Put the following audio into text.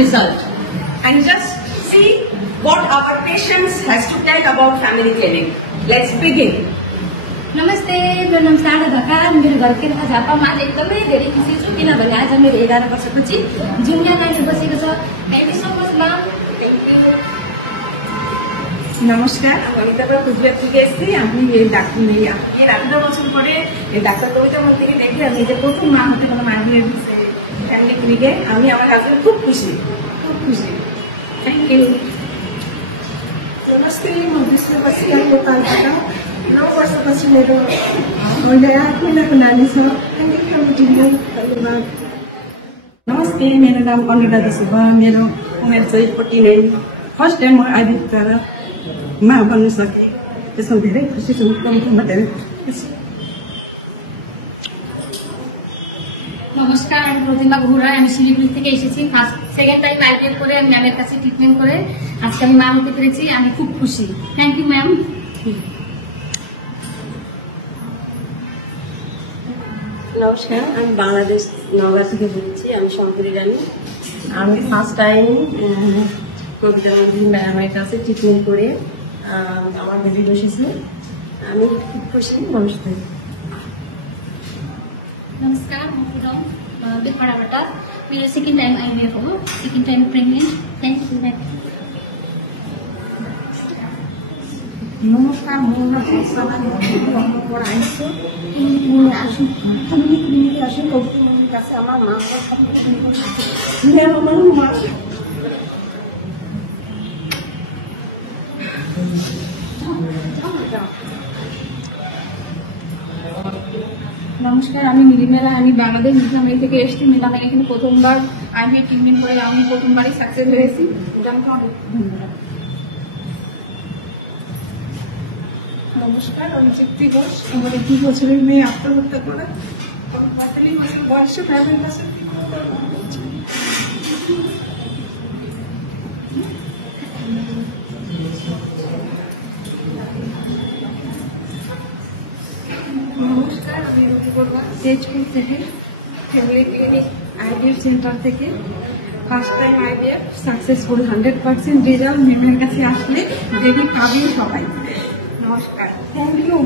result. And just see what our patients has to tell about family clinic. Let's begin. नमस्ते, मेरो नाम सारा ढकाल, मेरो घर केरखा झापामा एकदमै धेरै खुसी छु किनभने आज मेरो 11 वर्षपछि जुनिया नानी बसेको छ। थ्याङ्क यू सो मच मा। नमस्कार, আমি তারপর কুচবিহার থেকে এসেছি। আমি এই ডাক্তার নেই, এর 18 বছর পরে এই ডাক্তার কবিতার মধ্যে থেকে দেখে আমি যে প্রথম মা হতে কোনো মায়ের ফ্যামিলি ক্লিনিকে আমি আমার হাজবেন্ড খুব খুশি। Thank you. नमस्ते, म विष्णु बसिरहेको कलकत्ता 9 वर्षपछि मेरो मैले 8 महिनाको नानी छ। धन्यवाद। नमस्ते, मेरो नाम अनुराधा सुब्बा, मेरो उमेर चाहिँ 49। फर्स्ट टाइम म आइडिएर मा बन्न सकेँ, त्यसमा धेरै खुसी छु। कम्तीमा धेरै खुसी। নমস্কার, আমি প্রতিমা গুহরা, আমি শিলিগুড়ি থেকে এসেছি। ফার্স্ট সেকেন্ড টাইম আইভিএফ করে আমি ম্যামের কাছে ট্রিটমেন্ট করে আজকে আমি মা হতে পেরেছি। আমি খুব খুশি। Thank you ma'am. নমস্কার, আমি বাংলাদেশ নওগাঁ থেকে বলছি। আমি শঙ্করী রানী। আমি ফার্স্ট টাইম কবিতা ম্যামের কাছে ট্রিটমেন্ট করে আমার বেবি বসেছে। আমি খুব খুশি। নমস্কার। नमस्कार, म पुरम बेखडाबाट मेरो सेकेन्ड टाइम आइभिएफ हो, second time pregnant. Thank you ma'am. नमस्कार, म पढ आइछु। फैमिली क्लिनिक আসুন কবিতা মনির কাছে আমার মা मेरो मनमा নমস্কার, আমি নীলিমেলা। আমি বাংলাদেশ ইসলামী থেকে এসেছি। আমি এখানে প্রথমবার আইভিএফ ট্রিটমেন্ট করে আমি প্রথমবারই সাকসেস হয়েছি। আমাকে অনেক ধন্যবাদ। নমস্কার, আমি চিত্তি ঘোষ। আমার 2 বছরের মেয়ে আত্মহত্যা করে 45 বছর বয়সে ফ্যামিলির কাছে নমস্কার, আমি রবি বর্মা, তেজপুর থেকে ফ্যামিলি ক্লিনিক আইভিএফ সেন্টার থেকে first time IVF successful. 100% result মেমের কাছে আসলে দেখি পাবি সবাই। নমস্কার। Thank you.